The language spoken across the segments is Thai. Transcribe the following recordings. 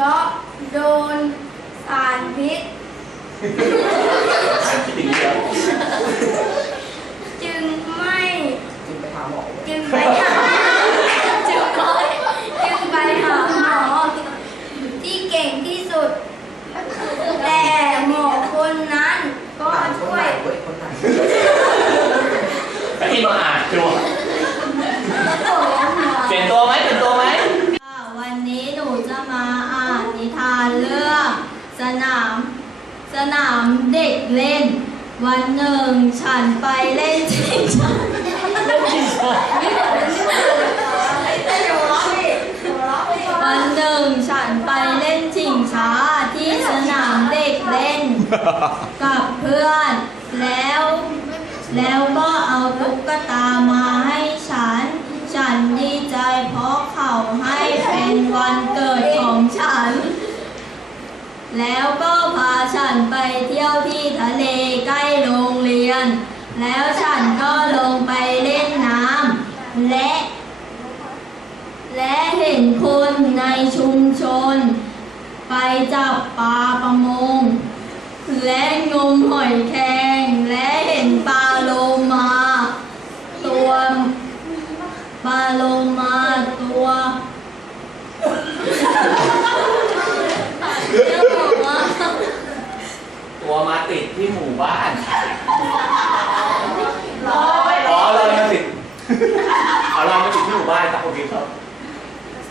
ราะโดนสารพิษคิดถึงเดียวจึงไม่จึงไปหาหมอจึงไปหาจึงไปจึงไปหาหมอที่เก่งที่สุด แต่หมอคนนั้นก็อ่านคนช่ไหวนยเว้ยคนไหนไอ้ที่มาอ่านชัวร์เปลี่ยนตัวไหมเปลี่ยนตัวไหม ค่ะวันนี้หนูจะมาอ่านนิทานเรื่อง สนาม สนามเด็กเล่น วันหนึ่งฉันไปเล่นชิงช้าวันหนึ่งฉันไปเล่นชิงช้าที่สนามเด็กเล่น กับเพื่อนแล้ว แล้วก็เอาตุ๊กตามาให้ฉัน ฉันดีใจเพราะเขาให้เป็นวันเกิดของฉัน แล้วก็พาฉันไปเที่ยวที่ทะเลใกล้โรงเรียน แล้วฉันก็ลงไปเล่นน้ำและ และเห็นคนในชุมชน ไปจับปลาประมง และงมหอยแครงและเห็นปลาโลมา ตัวปลาโลมาตัวเจ้าบอกว่า ตัวมาติดที่หมู่บ้าน ลอย อ๋อเรามาติดเอาเรามาติดที่หมู่บ้านครับโอเคครับ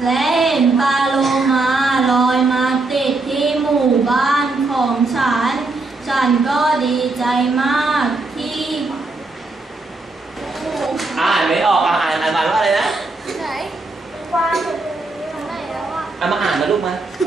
และเห็นปลาโลมาลอยมาติดที่หมู่บ้านของฉัน ฉันก็ดีใจมากที่อ่านไม่ออกอะอ่านอ่านมาว่าอะไรนะไหนวางอยู่ตรงนี้ตรงไหนแล้วอะอ่านมาอ่านมาลูกมาไ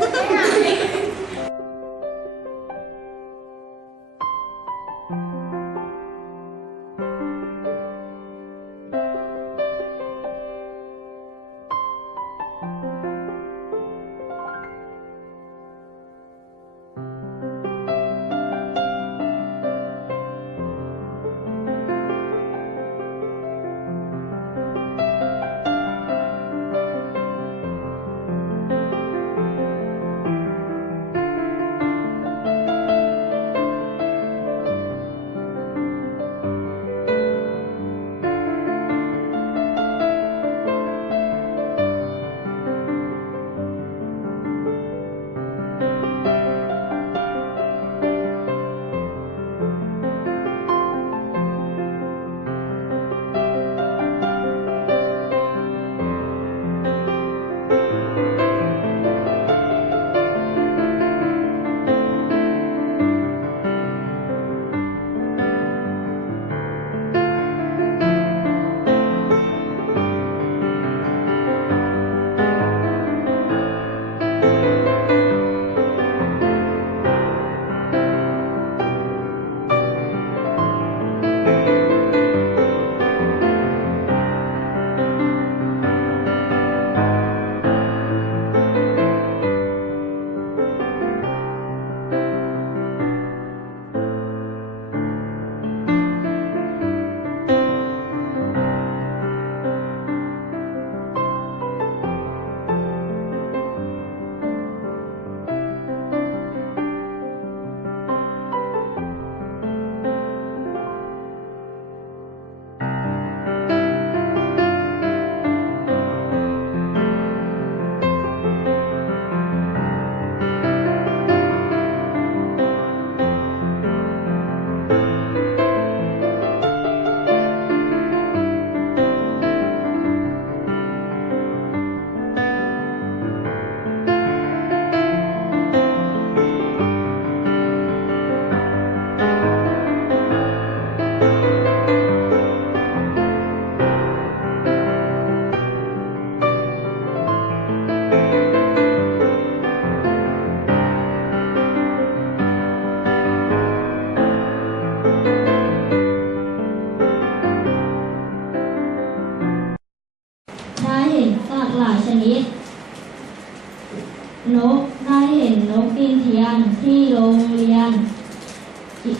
ม่หา เห็นนกกินเทียนที่โรงเรียน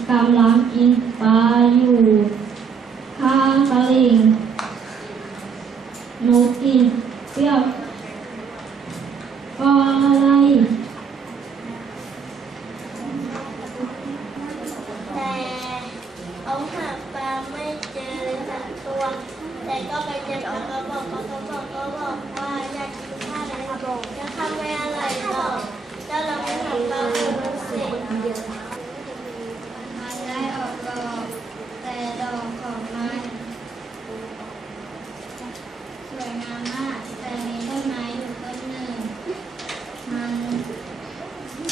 กำลังกินปลาอยู่ ข้างตลิ่งนกกินเปรี้ยว วยงามมากแต่มีต้นไม้อยู่ต้นหนึ่ง มัน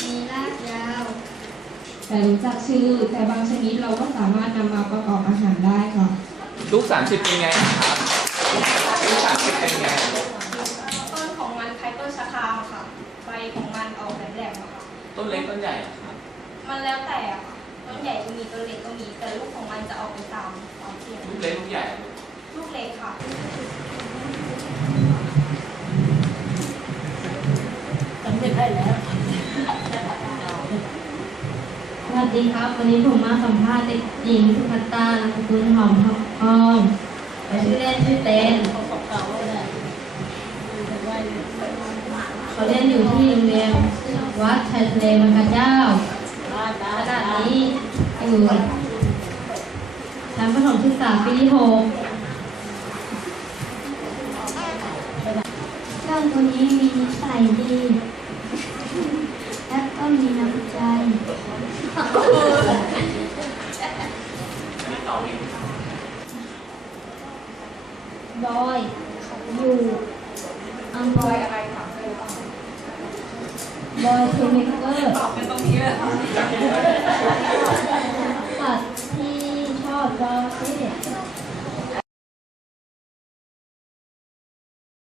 มีรากยาว แต่รู้จักชื่อ แต่บางชนิดเราก็สามารถนำมาประกอบอาหารได้ค่ะ ลูก 30 เป็นไงครับ ลูก 30 เป็นไง ต้นของมันคล้ายต้นชะครามค่ะ ใบของมันออกแหลมๆค่ะ ต้นเล็กต้นใหญ่ครับ มันแล้วแต่อะค่ะ ต้นใหญ่ก็มี ต้นเล็กก็มี แต่ลูกของมันจะออกไปตามความเสี่ยงลูกเล็กลูกใหญ่ ลูกเล็กค่ะ สดีครับ วันนี้ผมมาสัมภาษณ์เด็กหญิงสุภัตตานามสกุลหอมทองชื่อเล่นชื่อเต้นเขาเรียนอยู่ที่โรงเรียนวัดชายทะเลมังกรเจ้าขณะนี้อยู่ชั้นประถมศึกษาปีที่หกเจ้าตัวนี้มีนิสัยดี บอยทูมิเกอร์ตอบไปตรงนี้แหละสัตที่ชอบก็คือ